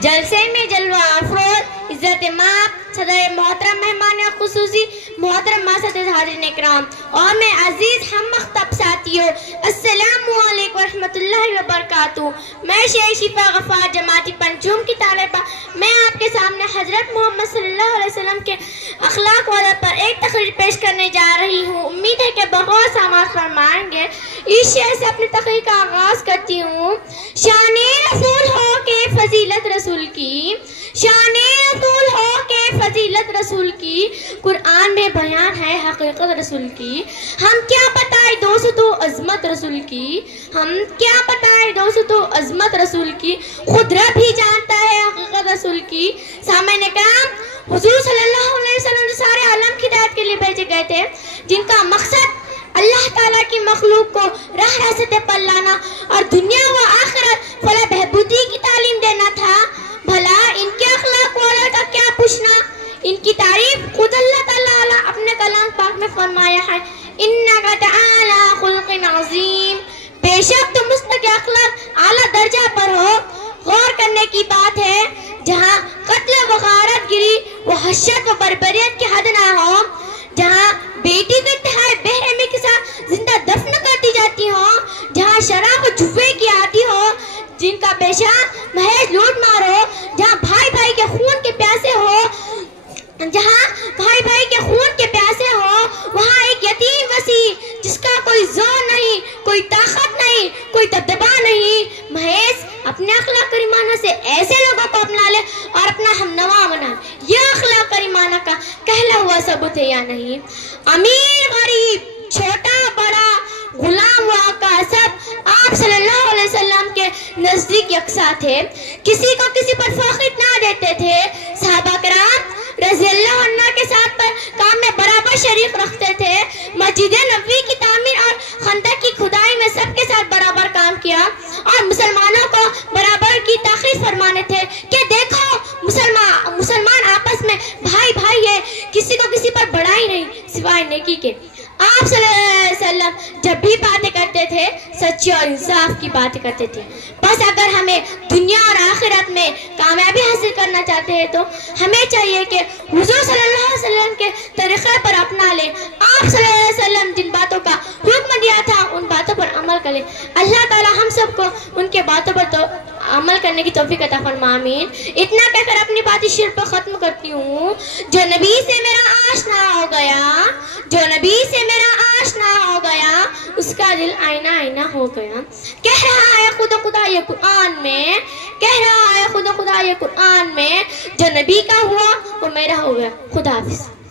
جلسے میں جلوہ افروز عزت مآب صدر محترم مہمان خصوصی محترم معزز حاضرین اکرام اور میں عزیز ہم مخطب ساتھیوں، السلام علیکم ورحمۃ اللہ وبرکاتہ۔ میں شیخ شفا غفار جماعتی پنجوم کی طالبہ، میں آپ کے سامنے حضرت محمد صلی اللہ علیہ وسلم کے اخلاق والے پر ایک تقریر پیش کرنے جا رہی ہوں۔ امید ہے کہ بہت سماعت فرمائیں گے۔ اس شعر سے اپنی تقریر کا آغاز کرتی ہوں۔ شان رسول ہو کہ فضیلت رسول کی، شان رسول ہو کہ فضیلت رسول کی، قرآن میں بیان ہے حقیقت رسول کی۔ ہم کیا بتائیں دوستو عظمت رسول کی، ہم کیا بتائیں دوستو عظمت رسول کی، خود رب ہی جانتا ہے حقیقت رسول کی۔ سامعین کرام، حضور صلی اللہ علیہ وسلم جو سارے عالم کی ہدایت کے لیے بھیجے گئے تھے، جن کا مقصد اللہ تعالیٰ کی مخلوق کو راہ راست پر لانا اور دنیا و آخرت فلاح بہبودی کی تعلیم دینا تھا، بھلا ان کے اخلاق والے کا کیا پوچھنا۔ ان کی تعریف خود اللہ تعالیٰ اپنے کلام پاک میں فرمایا ہے، اِنَّكَ تَعَالَىٰ خُلْقٍ عَظِيمٍ، بے شک تم اس کے اخلاق اعلیٰ درجہ پر ہو۔ غور کرنے کی بات ہے، جہاں قتل و غارت گری و وحشت و بربریت کی حد نہ ہو، جہاں بیٹی کو انتہائی بے رحمی کے ساتھ زندہ دفن کر دی جاتی ہو، جہاں شراب و جوے کی عادی ہو، جن کا پیشہ محض لوٹ مار ہو، جہاں بھائی بھائی کے خون کے پیاسے ہو، جہاں بھائی بھائی کے خون کے پیاسے ہو، وہاں ایک یتیم وسیع جس کا کوئی زور نہیں، کوئی طاقت نہیں، کوئی دبدبا نہیں، محض اپنے اخلاق کریمانہ سے ایسے لوگوں کو اپنا لے اور اپنا ہم نوا بنا، یہ اخلاق کریمانہ کا کہلا ہوا ثبوت ہے یا نہیں؟ امیر غریب، چھوٹا بڑا، غلام و آقا، سب آپ صلی اللہ علیہ وسلم کے نزدیک یکساں تھے، کسی کو کسی پر فخر نہ دیتے تھے۔ صحابہ کرام رضی اللہ عنہ کے ساتھ پر کام میں برابر شریک رکھتے تھے، مسجد نبوی کی تعمیر اور خندق کی کھدائی میں سب کے ساتھ برابر کام کیا اور مسلمانوں کو برابر کی تاخیر فرمانے تھے کہ دیکھو مسلمان آپس میں بھائی بھائی ہے، کسی کو کسی پر بڑائی نہیں سوائے نیکی کے۔ آپ صلی اللہ علیہ وسلم جب بھی باتیں کرتے تھے سچی اور انصاف کی باتیں کرتے تھے۔ بس اگر ہمیں دنیا اور آخرت میں کامیابی حاصل کرنا چاہتے ہیں تو ہمیں چاہیے کہ حضور صلی اللہ علیہ وسلم کے طریقے پر اپنا لیں، آپ صلی اللہ علیہ وسلم جن باتوں کا حکم دیا تھا ان باتوں پر عمل کریں۔ اللہ تعالی ہم سب کو ان کے باتوں پر تو عمل کرنے کی توفیق عطا فرمائے، آمین۔ اتنا کہہ کر اپنی بات شعر پر ختم کرتی ہوں۔ جو نبی سے میرا آشنا ہو گیا، جو نبی سے میرا آشنا ہو گیا، اس کا دل آئینہ آئینہ ہو گیا۔ کہہ رہا ہے خدا یہ قرآن میں، کہہ رہا ہے خدا یہ قرآن میں، جو نبی کا ہوا وہ میرا ہو گیا۔ خدا حافظ۔